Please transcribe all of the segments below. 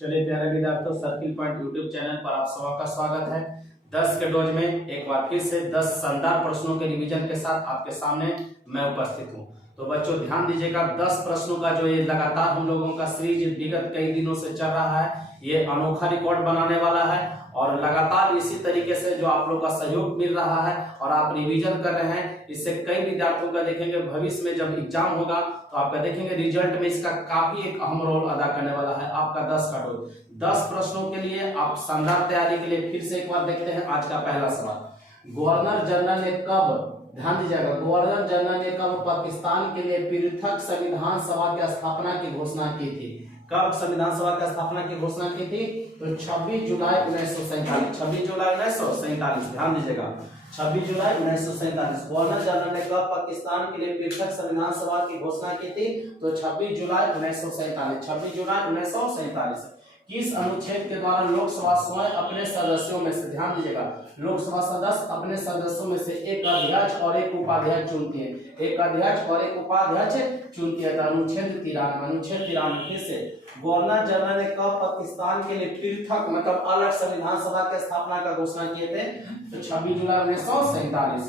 चलिए प्यारे विद्यार्थियों, सर्किल पॉइंट यूट्यूब चैनल पर आप सबका स्वागत है। 10 के डोज में एक बार फिर से 10 शानदार प्रश्नों के रिवीजन के साथ आपके सामने मैं उपस्थित हूं। तो बच्चों ध्यान दीजिएगा, 10 प्रश्नों का जो ये लगातार हम लोगों का सीरीज विगत कई दिनों से चल रहा है, ये अनोखा रिकॉर्ड बनाने वाला है और लगातार इसी तरीके से जो आप लोग का सहयोग मिल रहा है और आप रिवीजन कर रहे हैं, इससे कई विद्यार्थियों का देखेंगे भविष्य में जब एग्जाम होगा तो आपका देखेंगे रिजल्ट में इसका काफी एक अहम रोल अदा करने वाला है। आपका 10 का डोज 10 प्रश्नों के लिए आप शानदार तैयारी के लिए फिर से एक बार देखते हैं। आज का पहला सवाल, गवर्नर जनरल ने कब, ध्यान दीजिएगा, गवर्नर जनरल ने कब पाकिस्तान के लिए पृथक संविधान सभा की स्थापना की घोषणा की थी? कब संविधान सभा की स्थापना की घोषणा की थी? तो 26 जुलाई 1947। 26 जुलाई 1947, ध्यान दीजिएगा, 26 जुलाई 1947 गवर्नर जनरल ने कब पाकिस्तान के लिए पृथक संविधान सभा की घोषणा की थी? तो 26 जुलाई 1947। 26 जुलाई 1947 किस अनुच्छेद के द्वारा लोकसभा स्वयं अपने सदस्यों में से, ध्यान दीजिएगा, लोकसभा सदस्य अपने सदस्यों में से एक अध्यक्ष और एक उपाध्यक्ष चुनती है, एक अध्यक्ष और एक उपाध्यक्ष चुनती है? अनुच्छेद 93। अनुच्छेद 93 फिर से, गवर्नर जनरल ने कब पाकिस्तान के लिए पृथक मतलब अलग संविधान सभा की स्थापना का घोषणा किए थे? तो 26 जुलाई 1947।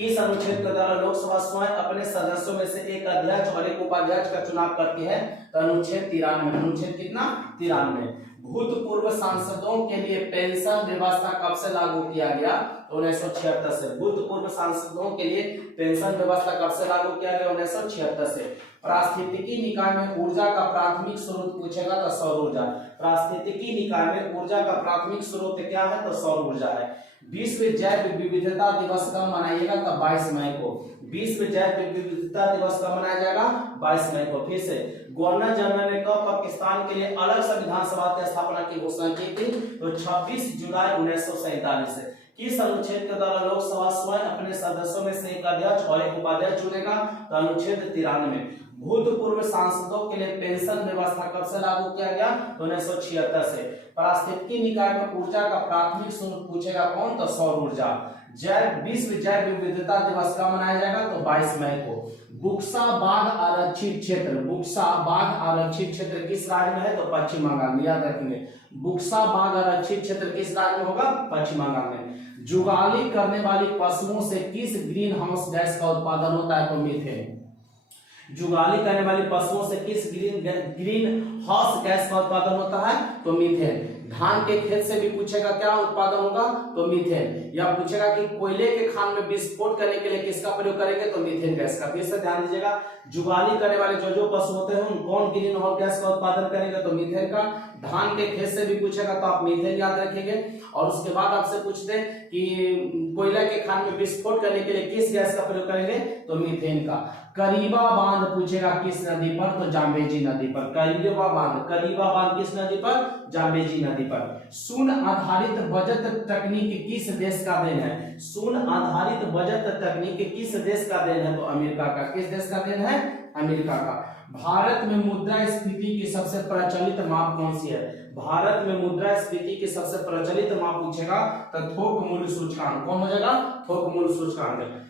इस अनुच्छेद के द्वारा लोकसभा स्वयं अपने सदस्यों में से एक अध्यक्ष और एक उपाध्यक्ष का चुनाव करती है? तो अनुच्छेद 93। अनुच्छेद कितना? 93। भूतपूर्व सांसदों के लिए पेंशन व्यवस्था कब से लागू किया गया? 1976 से। भूतपूर्व सांसदों के लिए पेंशन व्यवस्था कब से लागू किया गया? 1976 से। पारिस्थितिकी निकाय में ऊर्जा का प्राथमिक स्रोत पूछेगा तो सौर ऊर्जा। पारिस्थितिकी निकाय में ऊर्जा का प्राथमिक स्रोत क्या है? तो सौर ऊर्जा है। विश्व जैव विविधता दिवस कब मनाइएगा? तो 22 मई को। विश्व जैव विविधता दिवस कब मनाया जाएगा? 22 मई को। फिर से, गवर्नर जनरल ने कब पाकिस्तान के लिए अलग संविधान सभा की स्थापना की घोषणा की थी? तो 26 जुलाई 1947 से। किस अनुच्छेद के द्वारा लोकसभा स्वयं अपने सदस्यों में से एक अध्यक्ष और एक उपाध्यक्ष चुनेगा? तो अनुच्छेद 93। भूतपूर्व सांसदों के लिए पेंशन व्यवस्था कब से लागू किया गया? तो 1976 से। पारिस्थितिकी निकाय में ऊर्जा का प्राथमिक स्रोत पूछेगा कौन? तो सौर ऊर्जा। विश्व जैव विविधता दिवस कब मनाया जाएगा? तो 22 मई को। बुक्सा बाघ आरक्षित क्षेत्र, बुक्सा बाघ आरक्षित क्षेत्र किस राज्य में है? तो पश्चिम बंगाल में, याद रखेंगे। बुक्सा बाघ आरक्षित क्षेत्र किस राज्य में होगा? पश्चिम बंगाल में। जुगाली करने वाली पशुओं से किस ग्रीन हाउस गैस का उत्पादन होता है? तो मीथेन। जुगाली करने वाली पशुओं से किस ग्रीन हाउस गैस का उत्पादन होता है? तो मीथेन। धान के खेत से भी पूछेगा क्या उत्पादन होगा? तो मीथेन। या पूछेगा कि कोयले के खान में विस्फोट करने के लिए किसका प्रयोग करेंगे? तो मीथेन गैस का। फिर से ध्यान दीजिएगा, जुगाली करने वाले जो पशु होते हैं कौन ग्रीन हाउस गैस का उत्पादन करेंगे? तो मीथेन का। धान के खेत से भी पूछेगा तो आप मीथेन याद रखेंगे। और उसके बाद आपसे पूछते कि कोयला के खान में विस्फोट करने के लिए किस गैस का प्रयोग करेंगे? तो मीथेन का। करीबा बांध पूछेगा किस नदी पर? तो जाम्बेजी नदी पर। करीबा बांध किस नदी पर? जाम्बेजी नदी पर। शून्य आधारित बचत तकनीक किस देश का देन है? शून्य आधारित बचत तकनीक किस देश का देन है? तो अमेरिका का। किस देश का देन है? अमेरिका का। भारत में मुद्रास्फीति की सबसे प्रचलित माप कौन सी है? भारत में मुद्रास्फीति की सबसे प्रचलित माप पूछेगा तो थोक मूल्य सूचकांक। कौन हो जाएगा? थोक मूल्य सूचकांक।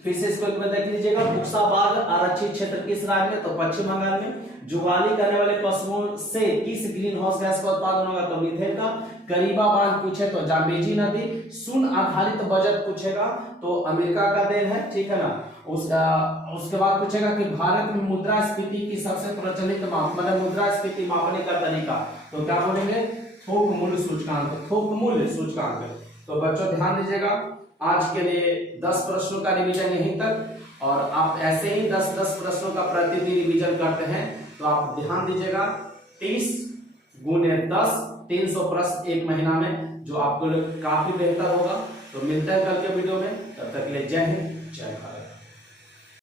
फिर से इसको एक बार देख लीजिएगा, बुक्सा बाघ आरक्षित क्षेत्र किस राज्य में? तो पश्चिम बंगाल में। जुगाली करने वाले पशुओं से किस ग्रीन हाउस गैस का उत्पादन होगा? तो मीथेन का। करीबा बांध पूछे तो जाम्बेजी नदी। शून्य आधारित बजट पूछेगा तो अमेरिका का देन है, ठीक है ना। उसके बाद पूछेगा कि भारत में मुद्रास्फीति की सबसे प्रचलित माप, मतलब मुद्रास्फीति मापने का तरीका, तो क्या बोलेंगे? थोक मूल्य सूचकांक। थोक मूल्य सूचकांक। तो बच्चों ध्यान दीजिएगा, आज के लिए 10 प्रश्नों का रिवीजन यहीं तक, और आप ऐसे ही 10-10 प्रश्नों का प्रतिदिन रिवीजन करते हैं तो आप ध्यान दीजिएगा 30 गुने 10 300 प्रश्न एक महीना में, जो आपको काफी बेहतर होगा। तो मिलते हैं कल के वीडियो में, तब तक के लिए जय हिंद जय भारत।